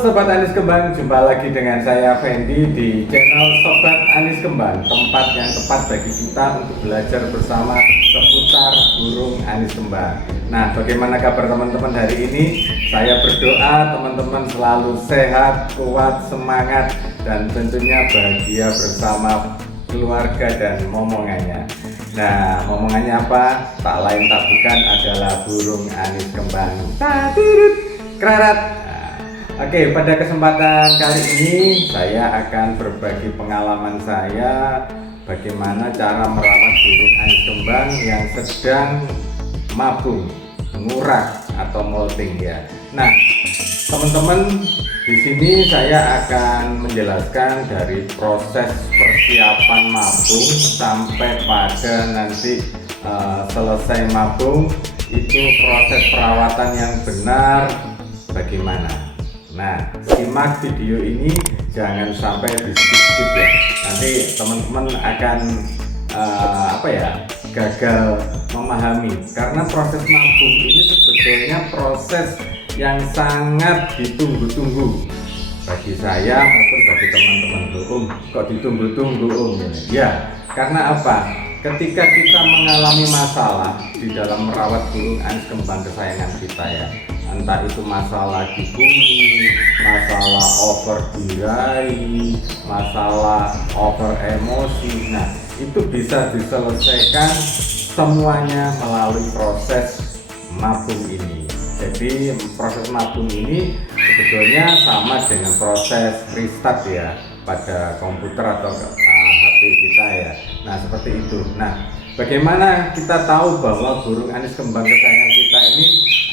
Sobat Anis Kembang, jumpa lagi dengan saya Fendi di channel Sobat Anis Kembang, tempat yang tepat bagi kita untuk belajar bersama seputar burung anis kembang. Nah, bagaimana kabar teman-teman hari ini? Saya berdoa teman-teman selalu sehat, kuat, semangat, dan tentunya bahagia bersama keluarga dan momongannya. Nah, momongannya apa? Tak lain tak bukan adalah burung anis kembang. Tadirut, kerarat. Oke, pada kesempatan kali ini saya akan berbagi pengalaman saya bagaimana cara merawat burung anis kembang yang sedang mabung, ngurak atau molting ya. Nah, teman-teman, di sini saya akan menjelaskan dari proses persiapan mabung sampai pada nanti selesai mabung, itu proses perawatan yang benar bagaimana. Nah, simak video ini, jangan sampai di skip ya. Nanti teman-teman akan gagal memahami, karena proses mabung ini sebetulnya proses yang sangat ditunggu-tunggu bagi saya maupun bagi teman-teman. Kok ditunggu-tunggu ya, karena apa? Ketika kita mengalami masalah di dalam merawat burung anis kembang kesayangan kita ya, entah itu masalah dibully, masalah over birahi, masalah over emosi, nah itu bisa diselesaikan semuanya melalui proses mabung ini. Jadi proses mabung ini sebetulnya sama dengan proses restart ya pada komputer atau HP kita ya. Nah, seperti itu. Nah, bagaimana kita tahu bahwa burung anis kembang kesayangan kita ini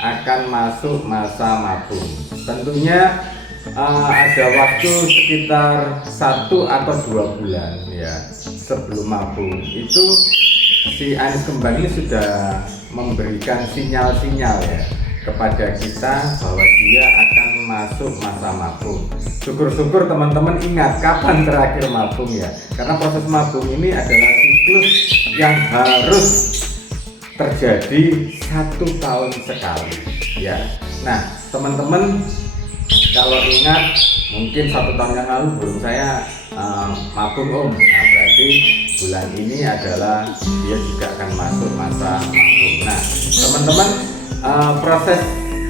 akan masuk masa mabung? Tentunya ada waktu sekitar 1 atau 2 bulan ya sebelum mabung. Itu si anis kembang ini sudah memberikan sinyal-sinyal ya kepada kita bahwa dia akan masuk masa mabung. Syukur-syukur teman-teman ingat kapan terakhir mabung ya, karena proses mabung ini adalah siklus yang harus terjadi 1 tahun sekali ya. Nah, teman-teman kalau ingat, mungkin 1 tahun yang lalu burung saya mabung nah berarti bulan ini adalah dia juga akan masuk masa mabung. Nah, teman-teman, proses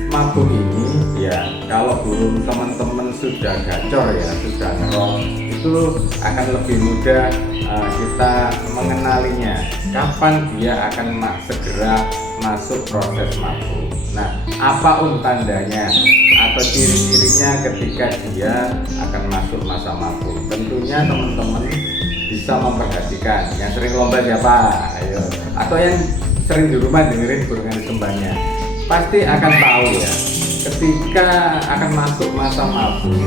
mabung ini ya, kalau burung teman-teman sudah gacor ya, sudah ngerol, itu akan lebih mudah kita mengenalinya kapan dia akan segera masuk proses mabung. Nah, apa tandanya atau ciri-cirinya ketika dia akan masuk masa mabung? Tentunya teman-teman bisa memperhatikan. Yang sering lomba siapa? Ayo. Atau yang sering di rumah dengerin burung anis kembangnya, pasti akan tahu ya, ketika akan masuk masa mabung,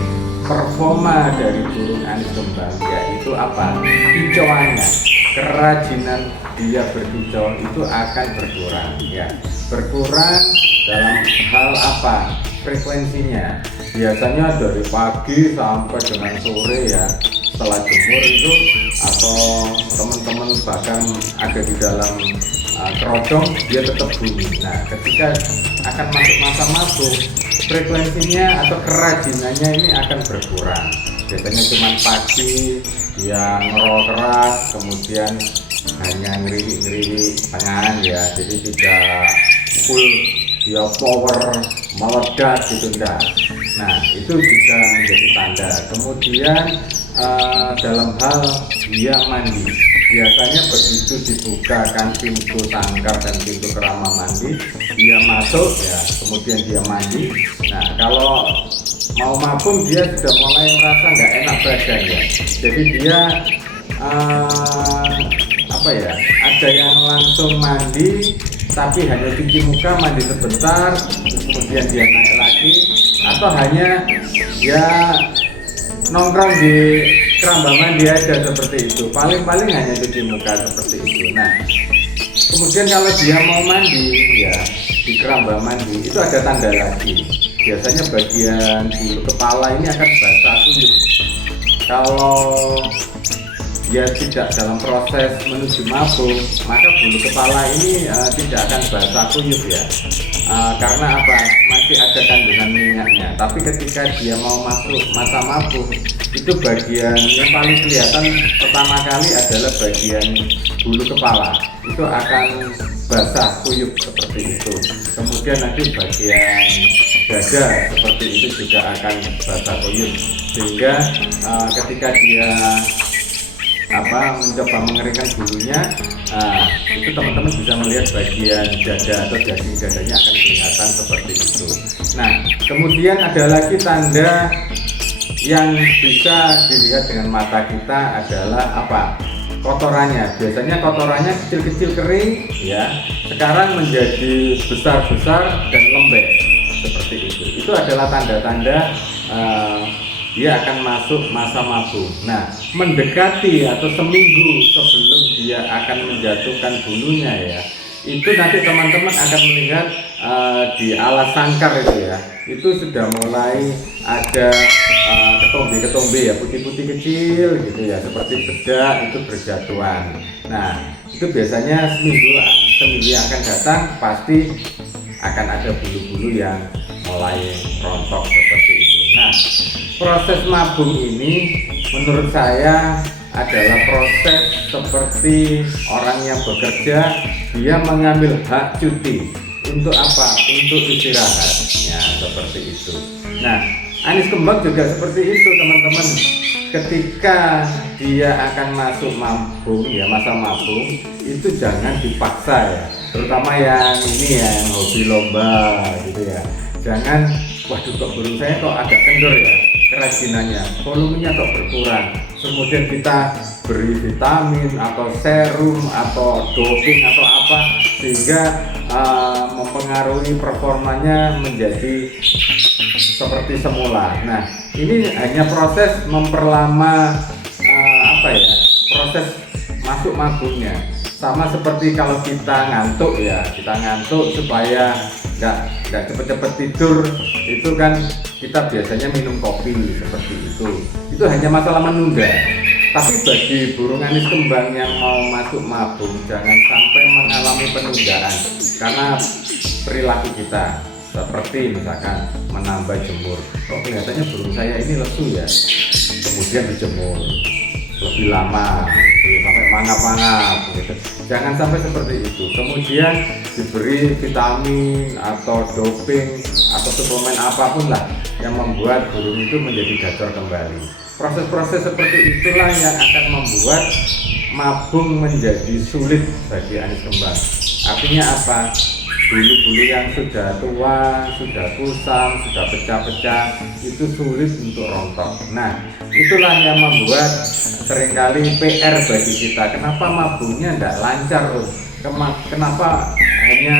performa dari burung anis kembang yaitu apa? Kicauannya, kerajinan dia berkicau itu akan berkurang ya. Berkurang dalam hal apa? Frekuensinya. Biasanya dari pagi sampai dengan sore ya, setelah jemur itu, atau teman-teman bahkan ada di dalam keroncong, dia tetap bunyi. Nah, ketika akan masuk masa mabung, frekuensinya atau kerajinannya ini akan berkurang. Biasanya cuma pagi dia ngerol keras, kemudian hanya ngeriwi-ngeriwi tangan ya, jadi tidak full dia power meledak gitu enggak. Nah, itu bisa menjadi tanda. Kemudian dalam hal dia mandi, biasanya begitu dibukakan pintu tangkar dan pintu kerama mandi, dia masuk ya, kemudian dia mandi. Nah, kalau mau mabung dia sudah mulai merasa nggak enak badan ya, jadi dia ada yang langsung mandi tapi hanya cuci muka, mandi sebentar, kemudian dia naik lagi, atau hanya ya nongkrong di keramba mandi aja seperti itu, paling-paling hanya cuci muka seperti itu. Nah, kemudian kalau dia mau mandi ya di keramba mandi, itu ada tanda lagi. Biasanya bagian bulu kepala ini akan basah kuyup. Kalau dia tidak dalam proses menuju mabung, maka bulu kepala ini tidak akan basah kuyup ya. karena apa? Masih ada kandungan minyaknya. Tapi ketika dia mau masuk masa mabuk, itu bagian yang paling kelihatan pertama kali adalah bagian bulu kepala. Itu akan basah kuyup seperti itu. Kemudian nanti bagian dada seperti itu juga akan basah kuyup. Sehingga ketika dia mencoba mengeringkan bulunya, itu teman-teman bisa melihat bagian dada atau daging dadanya akan kelihatan seperti itu. Nah, kemudian ada lagi tanda yang bisa dilihat dengan mata kita adalah apa? Kotorannya. Biasanya kotorannya kecil-kecil kering, ya. Sekarang menjadi besar-besar dan lembek seperti itu. Itu adalah tanda-tanda dia akan masuk masa mabuk. Nah, mendekati atau seminggu sebelum dia akan menjatuhkan bulunya, ya, itu nanti teman-teman akan melihat di alas sangkar itu, ya, itu sudah mulai ada ketombe-ketombe, ya, putih-putih kecil gitu, ya, seperti bedak itu berjatuhan. Nah, itu biasanya seminggu yang akan datang pasti akan ada bulu-bulu yang mulai rontok seperti itu. Nah, proses mabung ini menurut saya adalah proses seperti orang yang bekerja, dia mengambil hak cuti untuk apa? Untuk istirahat, ya, seperti itu. Nah, anis kembang juga seperti itu, teman-teman. Ketika dia akan masuk mabung, ya, masa mabung, itu jangan dipaksa, ya, terutama yang ini ya, yang hobi lomba gitu, ya. Jangan, waduh, kok burung saya kok agak kendor, ya, kerajinannya, volumenya kok berkurang. Kemudian kita beri vitamin atau serum atau doping atau apa, sehingga mempengaruhi performanya menjadi seperti semula. Nah, ini hanya proses memperlama proses masuk mabuknya. Sama seperti kalau kita ngantuk, ya, kita ngantuk supaya nggak cepet-cepet tidur, itu kan kita biasanya minum kopi seperti itu. Itu hanya masalah menunda. Tapi bagi burung anis kembang yang mau masuk mabung, jangan sampai mengalami penundaan karena perilaku kita, seperti misalkan menambah jemur. Kok kelihatannya burung saya ini lesu, ya, kemudian dijemur lebih lama gitu, sampai mangap-mangap gitu. Jangan sampai seperti itu. Kemudian diberi vitamin atau doping atau suplemen apapun lah yang membuat burung itu menjadi gacor kembali. Proses-proses seperti itulah yang akan membuat mabung menjadi sulit bagi anis kembang. Artinya apa? Bulu-bulu yang sudah tua, sudah kusam, sudah pecah-pecah, itu sulit untuk rontok. Nah, itulah yang membuat seringkali PR bagi kita. Kenapa mabungnya tidak lancar, Om? Kenapa hanya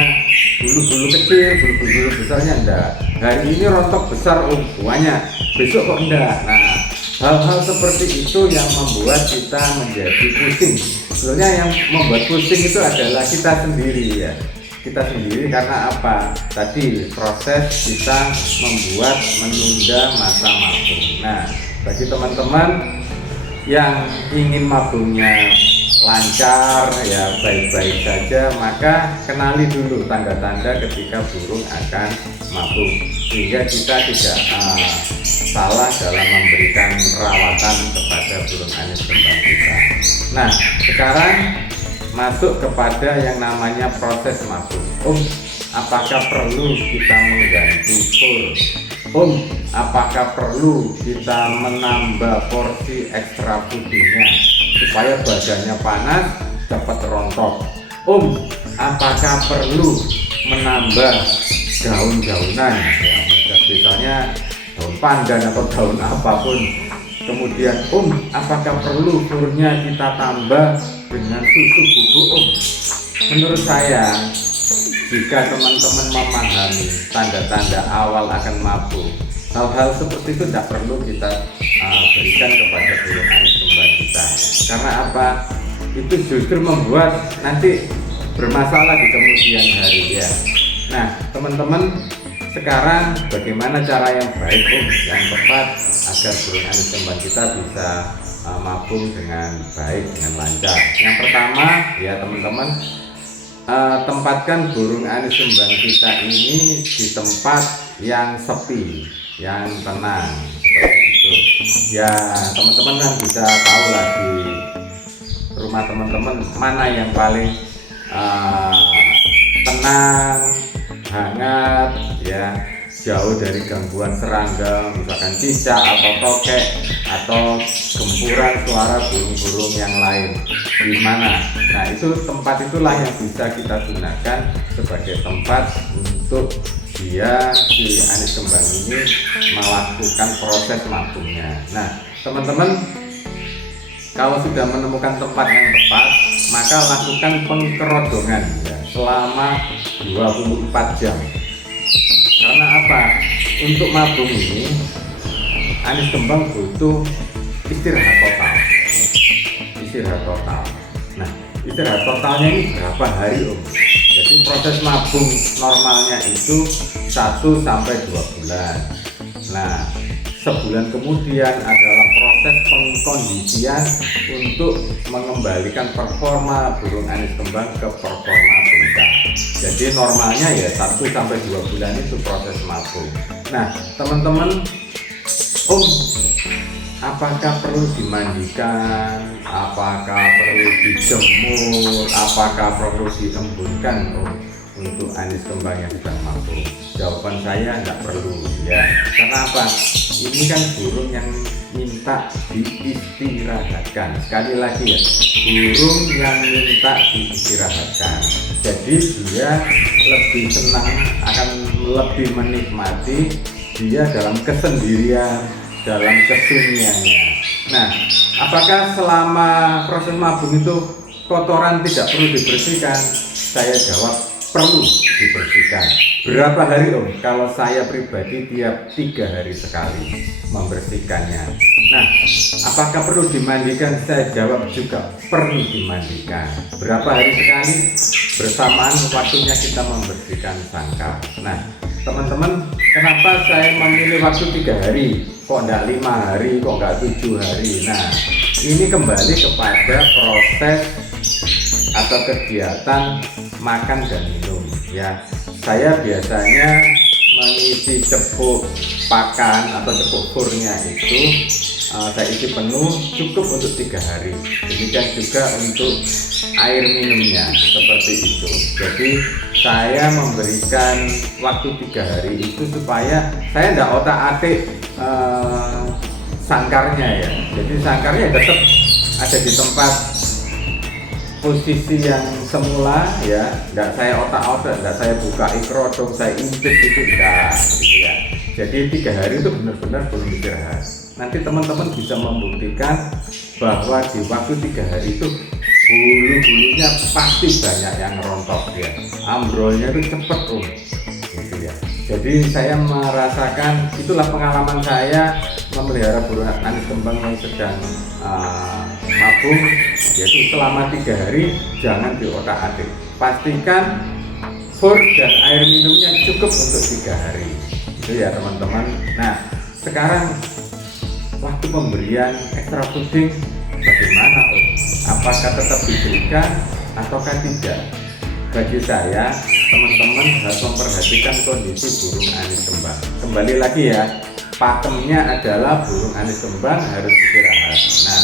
bulu-bulu kecil, bulu-bulu besarnya enggak? Hari ini rontok besar, Om, banyak. Besok kok enggak? Nah, hal-hal seperti itu yang membuat kita menjadi pusing. Sebenarnya yang membuat pusing itu adalah kita sendiri, ya. Kita sendiri karena apa? Tadi proses kita membuat menunda masa mabung. Nah, bagi teman-teman yang ingin mabungnya lancar, ya, baik-baik saja, maka kenali dulu tanda-tanda ketika burung akan mabung, sehingga kita tidak salah dalam memberikan perawatan kepada burung anis kembang kita. Nah, sekarang masuk kepada yang namanya proses mabung. Apakah perlu kita mengganti fur? Apakah perlu kita menambah porsi ekstra pudingnya supaya badannya panas dapat rontok? Apakah perlu menambah daun-daunan, ya, misalnya daun pandan atau daun apapun? Kemudian, apakah perlu furnya kita tambah dengan susu bubuk? Menurut saya, jika teman-teman memahami tanda-tanda awal akan mabuk, hal-hal seperti itu tidak perlu kita berikan kepada burung anis kembang kita. Karena apa? Itu justru membuat nanti bermasalah di kemudian hari, ya. Nah, teman-teman, sekarang bagaimana cara yang baik, yang tepat agar burung anis kembang kita bisa mabung dengan baik, dengan lancar? Yang pertama, ya, teman-teman, tempatkan burung anis kembang kita ini di tempat yang sepi, yang tenang seperti itu. Ya teman-teman kan bisa tahu lah di rumah teman-teman mana yang paling tenang, hangat, ya, jauh dari gangguan serangga, misalkan cicak atau tokek atau gempuran suara burung-burung yang lain. Di mana? Nah, itu tempat itulah yang bisa kita gunakan sebagai tempat untuk dia si anis kembang ini melakukan proses mabungnya. Nah, teman-teman, kalau sudah menemukan tempat yang tepat, maka lakukan pengkerodongan ya, selama 24 jam. Karena apa? Untuk mabung ini anis kembang butuh istirahat total. Istirahat total. Nah, istirahat totalnya ini berapa hari, Om? Jadi proses mabung normalnya itu 1 sampai 2 bulan. Nah, sebulan kemudian adalah proses pengkondisian untuk mengembalikan performa burung anis kembang ke performa puncak. Jadi normalnya ya 1 sampai 2 bulan itu proses mabung. Nah, teman-teman, Om, apakah perlu dimandikan? Apakah perlu dijemur? Apakah perlu diembunkan, Om, untuk anis kembang yang sedang mabung? Jawaban saya tidak perlu ya. Karena apa? Ini kan burung yang minta diistirahatkan. Sekali lagi ya, burung yang minta diistirahatkan. Jadi dia lebih senang, akan lebih menikmati dia dalam kesendirian, dalam kesunyiannya. Nah, apakah selama proses mabung itu kotoran tidak perlu dibersihkan? Saya jawab perlu dibersihkan. Berapa hari, Om? Kalau saya pribadi tiap 3 hari sekali membersihkannya. Nah, apakah perlu dimandikan? Saya jawab juga perlu dimandikan. Berapa hari sekali? Bersamaan waktunya kita membersihkan sangkar. Nah, teman-teman, kenapa saya memilih waktu 3 hari? Kok enggak 5 hari? Kok enggak 7 hari? Nah, ini kembali kepada proses atau kegiatan makan dan minum ya. Saya biasanya mengisi cepuk pakan atau cepuk furnya itu saya isi penuh cukup untuk 3 hari. Demikian juga untuk air minumnya seperti itu. Jadi saya memberikan waktu 3 hari itu supaya saya tidak otak-atik sangkarnya ya. Jadi sangkarnya tetap ada di tempat posisi yang semula ya, enggak saya otak-otak, enggak saya buka ikrodong, saya intip itu enggak gitu ya. Jadi 3 hari itu benar-benar belum istirahat. Nanti teman-teman bisa membuktikan bahwa di waktu 3 hari itu bulu-bulunya pasti banyak yang rontok ya, ambrolnya itu cepet gitu ya. Jadi saya merasakan, itulah pengalaman saya memelihara burung anis kembang yang sedang mabung, yaitu selama 3 hari jangan diotak-atik. Pastikan fur dan air minumnya cukup untuk 3 hari. Itu ya teman-teman. Nah, sekarang waktu pemberian extra fooding bagaimana, Om? Apakah tetap diberikan ataukah tidak? Bagi saya, teman-teman harus memperhatikan kondisi burung anis kembang. Kembali lagi ya, pakemnya adalah burung anis kembang harus istirahat. Nah,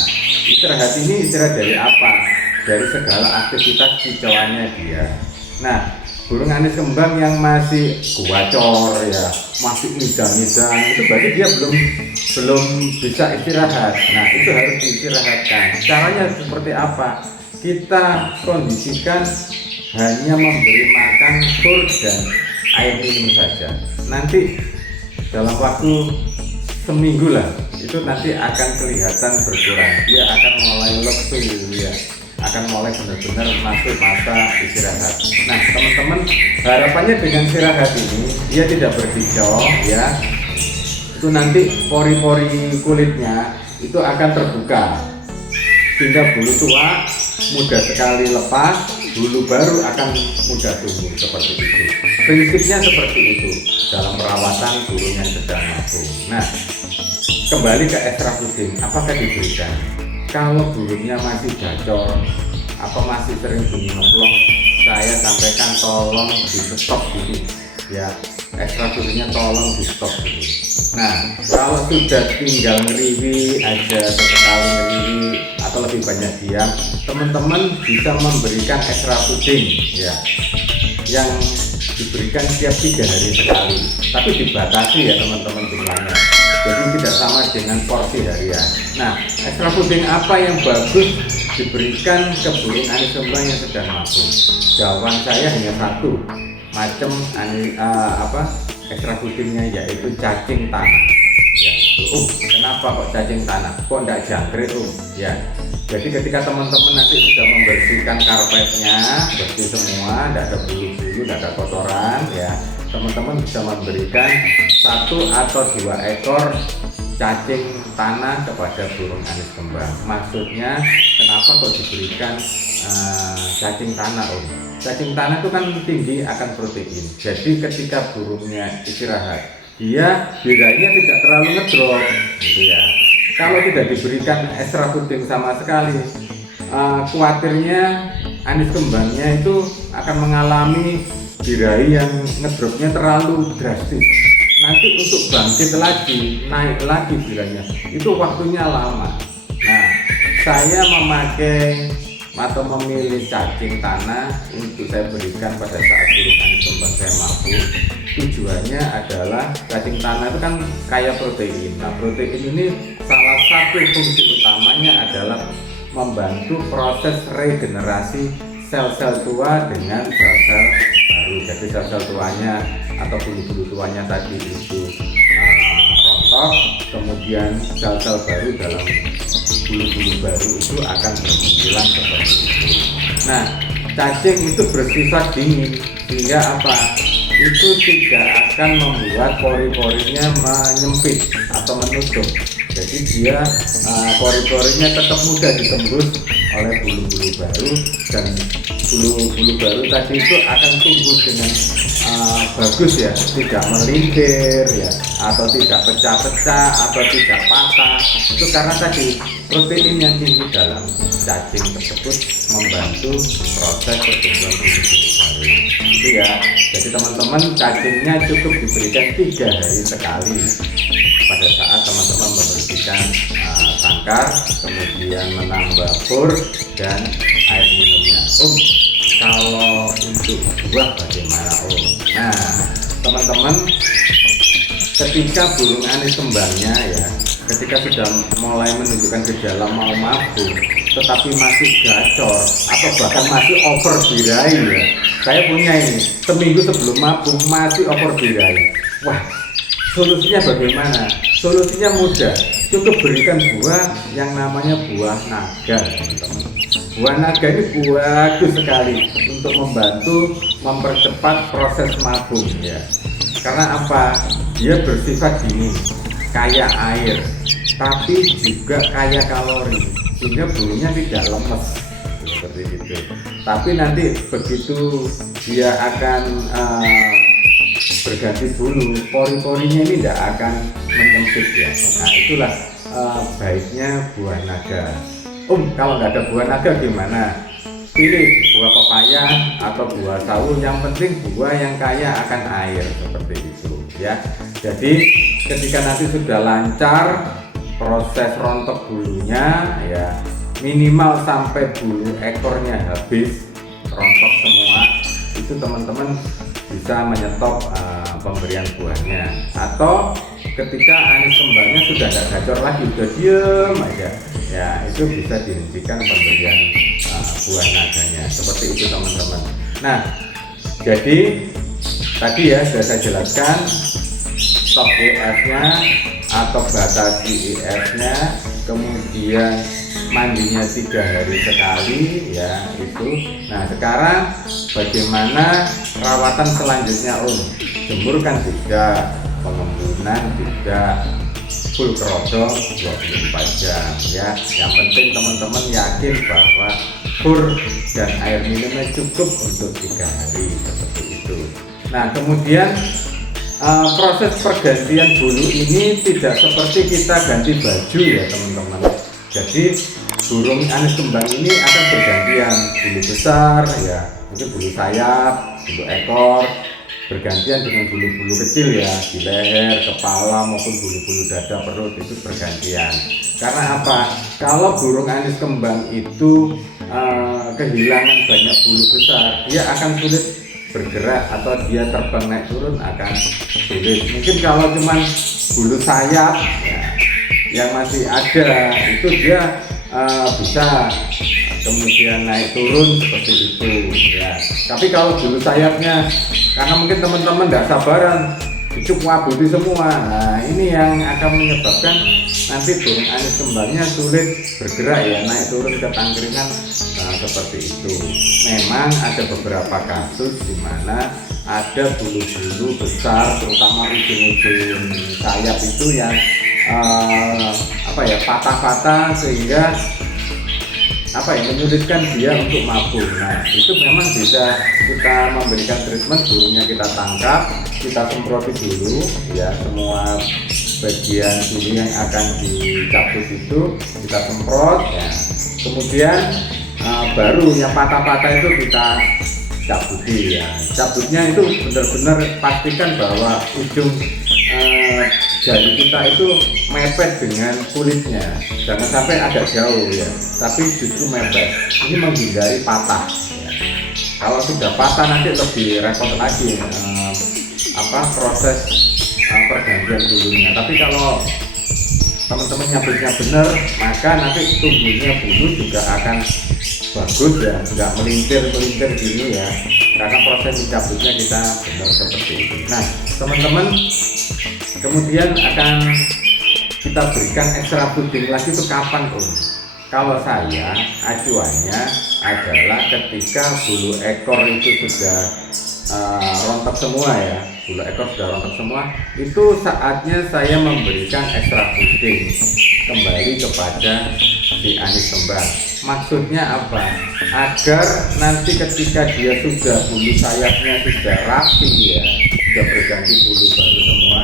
istirahat ini istirahat dari apa? Dari segala aktivitas kicauannya dia. Nah, burung anis kembang yang masih guacor ya, masih ngidang-ngidang, itu berarti dia belum bisa istirahat. Nah, itu harus diistirahatkan. Caranya seperti apa? Kita kondisikan hanya memberi makan fur dan air minum saja. Nanti dalam waktu seminggu lah, itu nanti akan kelihatan berkurang. Dia akan mulai lesu ya, akan mulai benar-benar masuk masa istirahat. Nah, teman-teman, harapannya dengan istirahat ini dia tidak berhijau ya. Itu nanti pori-pori kulitnya itu akan terbuka sehingga bulu tua mudah sekali lepas, bulu baru akan mudah tumbuh seperti itu. Prinsipnya seperti itu dalam perawatan burung yang sedang mabung. Nah, kembali ke extra fooding, apakah diberikan? Kalau burungnya masih gacor, apa masih sering bunyi ngeplong, saya sampaikan tolong di stop dulu ya, ekstrakurnya tolong di stop dulu. Nah, kalau sudah tinggal ngeriwi aja, sesekali ngeriwi atau lebih banyak diam, teman-teman bisa memberikan extra fooding ya, yang diberikan setiap 3 hari sekali, tapi dibatasi ya teman-teman jumlahnya, jadi tidak sama dengan porsi harian. Nah, extra fooding apa yang bagus diberikan ke burung anis kembang yang sedang mabuk? Jawaban saya hanya satu macam extra foodingnya, yaitu cacing tanah ya. Kenapa kok cacing tanah, kok enggak jangkrik ya? Jadi ketika teman-teman nanti sudah membersihkan karpetnya, bersih semua, tidak ada bulu-bulu, tidak ada kotoran ya, teman-teman bisa memberikan 1 atau 2 ekor cacing tanah kepada burung anis kembang. Maksudnya kenapa kok diberikan cacing tanah Cacing tanah itu kan tinggi akan protein, jadi ketika burungnya istirahat, dia birainya tidak terlalu ngedrop gitu ya. Kalau tidak diberikan extra fooding sama sekali, khawatirnya anis kembangnya itu akan mengalami birai yang ngedropnya terlalu drastis. Nanti untuk bangkit lagi, naik lagi birainya, itu waktunya lama. Nah, saya memakai atau memilih cacing tanah untuk saya berikan pada saat burung anis kembang saya mabuk. Tujuannya adalah cacing tanah itu kan kaya protein. Nah, protein ini salah satu fungsi utamanya adalah membantu proses regenerasi sel-sel tua dengan sel-sel baru. Jadi sel-sel tuanya atau bulu-bulu tuanya tadi itu rontok, kemudian sel-sel baru dalam bulu-bulu baru itu akan bermunculan seperti itu. Nah, cacing itu bersifat dingin sehingga apa? Itu tidak akan membuat pori-porinya menyempit atau menutup. Jadi dia pori-porinya tetap mudah ditembus oleh bulu-bulu baru, dan bulu-bulu baru tadi itu akan tumbuh dengan bagus ya, tidak melintir ya, atau tidak pecah-pecah atau tidak patah. Itu karena tadi protein yang tinggi dalam cacing tersebut membantu proses pertumbuhan bulu-bulu baru itu ya. Jadi teman-teman, cacingnya cukup diberikan 3 hari sekali pada saat teman-teman membersihkan tangkar, kemudian menambah fur dan air minumnya. Kalau untuk buah bagaimana Nah, teman-teman, ketika burung anis kembangnya ya, ketika sudah mulai menunjukkan gejala mau mabuk tetapi masih gacor atau bahkan masih over birai ya, saya punya ini, seminggu sebelum mabuk masih over birai. Wah, solusinya bagaimana? Solusinya mudah, cukup berikan buah yang namanya buah naga, teman-teman. Buah naga ini bagus sekali untuk membantu mempercepat proses mabuk ya. Karena apa? Dia bersifat dingin, kaya air, tapi juga kaya kalori, sehingga bulunya tidak lemes seperti itu. Tapi nanti begitu dia akan berganti bulu, pori-porinya ini tidak akan menyempit ya. Nah, itulah baiknya buah naga. Kalau nggak ada buah naga gimana? Pilih buah pepaya atau buah sawo, yang penting buah yang kaya akan air seperti itu ya. Jadi ketika nanti sudah lancar proses rontok bulunya ya, minimal sampai bulu ekornya habis rontok semua, itu teman-teman bisa menyetop pemberian buahnya. Atau ketika anis kembangnya sudah tidak gacor lagi, sudah diem aja ya, itu bisa dihentikan pemberian buah naganya seperti itu teman-teman. Nah, jadi tadi ya sudah saya jelaskan stop EF-nya atau batasi EF-nya, kemudian mandinya 3 hari sekali ya itu. Nah, sekarang bagaimana rawatan selanjutnya Jemurkan tidak, pengembunan tidak, full kerodong 24 jam ya. Yang penting teman-teman yakin bahwa fur dan air minumnya cukup untuk 3 hari seperti itu. Nah, kemudian proses pergantian bulu ini tidak seperti kita ganti baju ya teman-teman. Jadi burung anis kembang ini akan bergantian, bulu besar ya, mungkin bulu sayap, bulu ekor, bergantian dengan bulu-bulu kecil ya di leher, kepala maupun bulu-bulu dada perut itu bergantian. Karena apa? Kalau burung anis kembang itu kehilangan banyak bulu besar, dia akan sulit bergerak atau dia terbang naik turun akan sulit. Mungkin kalau cuman bulu sayap ya, yang masih ada itu dia bisa kemudian naik turun seperti itu ya. Tapi kalau bulu sayapnya, karena mungkin teman-teman tidak sabaran itu wabuti semua, nah ini yang akan menyebabkan nanti burung anis kembangnya sulit bergerak ya, naik turun ke tangkringan seperti itu. Memang ada beberapa kasus di mana ada bulu-bulu besar, terutama ujung-ujung sayap itu yang patah-patah sehingga menyulitkan dia untuk mabung. Nah itu memang bisa kita memberikan treatment, burungnya kita tangkap, kita semproti dulu ya, semua bagian bulu yang akan dicabut itu kita semprot ya, kemudian baru yang patah-patah itu kita cabuti ya. Cabutnya itu benar-benar pastikan bahwa ujung jari kita itu mepet dengan kulitnya, jangan sampai agak jauh ya, tapi justru mepet. Ini menghindari patah ya. Kalau sudah patah nanti lebih repot lagi proses pergantian bulunya. Tapi kalau teman-teman nyabutnya benar, maka nanti tumbuhnya bulu juga akan bagus ya, nggak melintir gini ya, karena proses mencabutnya kita benar seperti itu. Nah teman-teman, kemudian akan kita berikan extra fooding lagi itu kapan Om? Kalau saya acuannya adalah ketika bulu ekor itu sudah rontok semua ya, bulu ekor sudah rontok semua, itu saatnya saya memberikan extra fooding kembali kepada si anis kembang. Maksudnya apa? Agar nanti ketika dia sudah bulu sayapnya sudah rapi ya, sudah berganti bulu baru semua,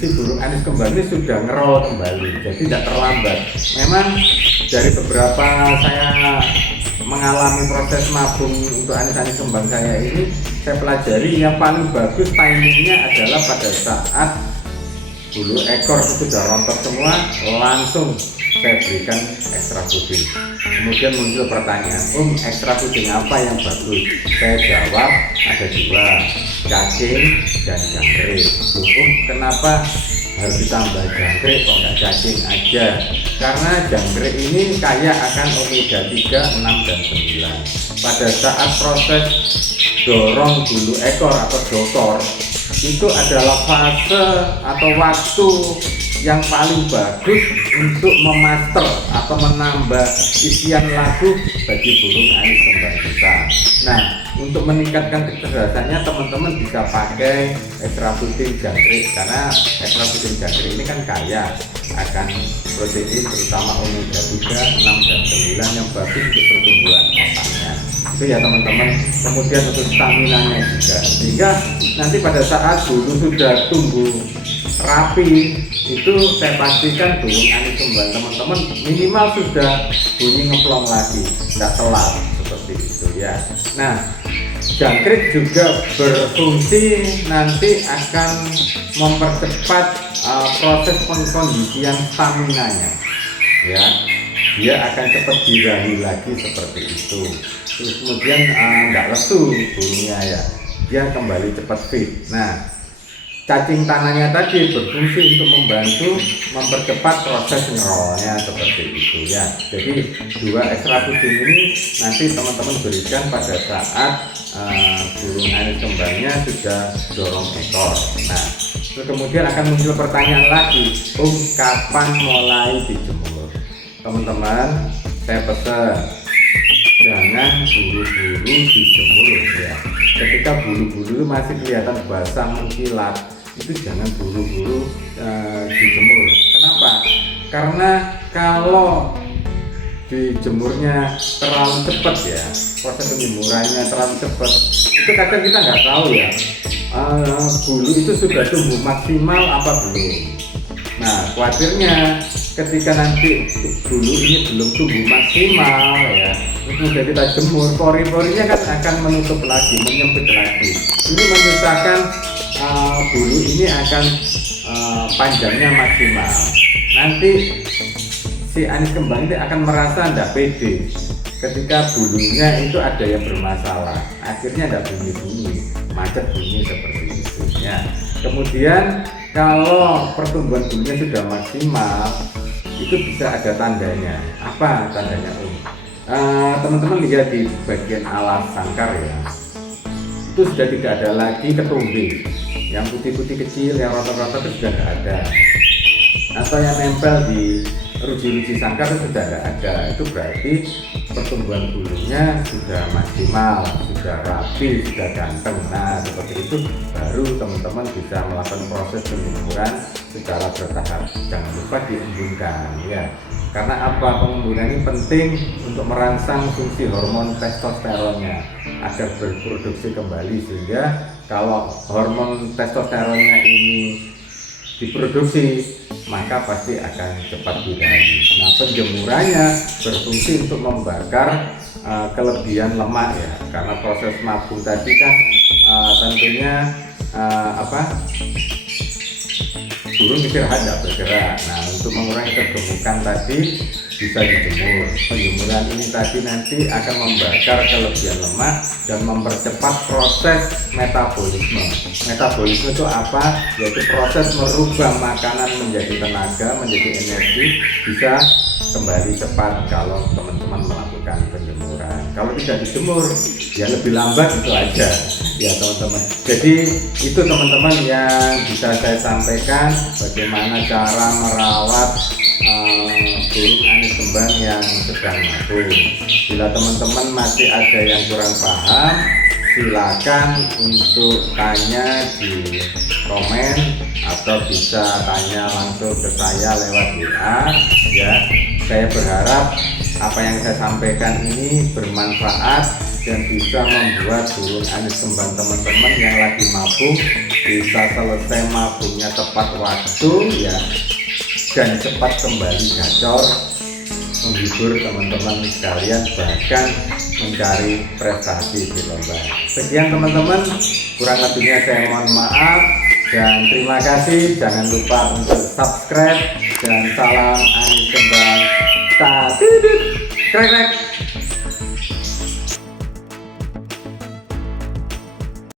si burung anis kembang ini sudah ngerol kembali, jadi tidak terlambat. Memang dari beberapa saya mengalami proses mabung untuk anis-anis kembang saya ini, saya pelajari yang paling bagus timingnya adalah pada saat bulu ekor itu sudah rontok semua, langsung saya berikan extra fooding. Kemudian muncul pertanyaan, extra fooding apa yang bagus? Saya jawab ada dua, cacing dan jangkrik. Kenapa harus ditambah jangkrik kok nggak cacing aja? Karena jangkrik ini kaya akan omega 3, 6, dan 9. Pada saat proses dorong bulu ekor atau dokor, itu adalah fase atau waktu yang paling bagus untuk memaster atau menambah isian lagu bagi burung anis kembang kita. Nah, untuk meningkatkan kecerdasannya teman-teman bisa pakai extra fooding jangkrik, karena extra fooding jangkrik ini kan kaya akan protein terutama omega 3, 6, dan 9 yang bagus untuk pertumbuhan otaknya. Itu ya teman-teman. Kemudian untuk stamina-nya juga, sehingga nanti pada saat bulu sudah tumbuh rapi itu saya pastikan burung anis kembang teman-teman minimal sudah bunyi ngeplong lagi, tidak telat seperti itu ya. Nah, jangkrik juga berfungsi nanti akan mempercepat proses pengkondisian stamina-nya ya, dia akan cepat dirahi lagi seperti itu. Terus kemudian nggak lesu burungnya ya, dia kembali cepat fit. Nah, cacing tanahnya tadi berfungsi untuk membantu mempercepat proses ngerolnya seperti itu ya. Jadi dua extra fooding ini nanti teman-teman berikan pada saat burung anis kembangnya sudah dorong ekor. Nah, terus kemudian akan muncul pertanyaan lagi, kapan mulai dijemur? Teman-teman, saya pesan jangan buru-buru dijemur ya. Ketika bulu-bulu masih kelihatan basah mengkilat, itu jangan buru-buru dijemur. Kenapa? Karena kalau dijemurnya terlalu cepat ya, proses penjemurannya terlalu cepat, itu kadang kita nggak tahu ya, bulu itu sudah tumbuh maksimal apa belum. Nah, khawatirnya ketika nanti bulu ini belum tumbuh maksimal ya, kemudian kita jemur, pori-porinya kan akan menutup lagi, menyempit lagi. Ini menyusahkan bulu ini akan panjangnya maksimal. Nanti si anis kembang ini akan merasa tidak pede ketika bulunya itu ada yang bermasalah, akhirnya tidak bunyi-bunyi, macet bunyi seperti itu ya. Kemudian kalau pertumbuhan bulunya sudah maksimal, itu bisa ada tandanya. Apa tandanya teman-teman lihat di bagian alas sangkar ya, itu sudah tidak ada lagi ketumbi, yang putih-putih kecil, yang rata-rata itu sudah tidak ada, atau yang nempel di ruji-ruji sangkar itu sudah tidak ada. Itu berarti pertumbuhan bulunya sudah maksimal, sudah rapi, sudah ganteng. Nah seperti itu baru teman-teman bisa melakukan proses penjemuran secara bertahap. Jangan lupa diembunkan ya, karena apa, pengembunan ini penting untuk merangsang fungsi hormon testosteronnya agar berproduksi kembali, sehingga kalau hormon testosteronnya ini diproduksi maka pasti akan cepat birahi. Nah penjemurannya berfungsi untuk membakar kelebihan lemak ya, karena proses mabung tadi kan tentunya burung istirahat tidak bergerak. Nah untuk mengurangi kegemukan tadi bisa dijemur. Penjemuran ini tadi nanti akan membakar kelebihan lemak dan mempercepat proses metabolisme. Metabolisme itu apa? Yaitu proses merubah makanan menjadi tenaga, menjadi energi, bisa kembali cepat kalau teman-teman melakukan penjemuran. Kalau tidak dijemur ya lebih lambat, itu aja ya teman-teman. Jadi itu teman-teman yang bisa saya sampaikan, bagaimana cara merawat burung anis kembang yang sedang mabung. Bila teman-teman masih ada yang kurang paham, silakan untuk tanya di komen atau bisa tanya langsung ke saya lewat WA ya. Saya berharap apa yang saya sampaikan ini bermanfaat dan bisa membuat burung anis kembang teman-teman yang lagi mabung bisa selesai mabungnya tepat waktu ya, dan cepat kembali gacor, menghibur teman-teman sekalian, bahkan mencari prestasi di lomba. Sekian teman-teman, kurang lebihnya saya mohon maaf dan terima kasih. Jangan lupa untuk subscribe dan salam anis kembang. Krek.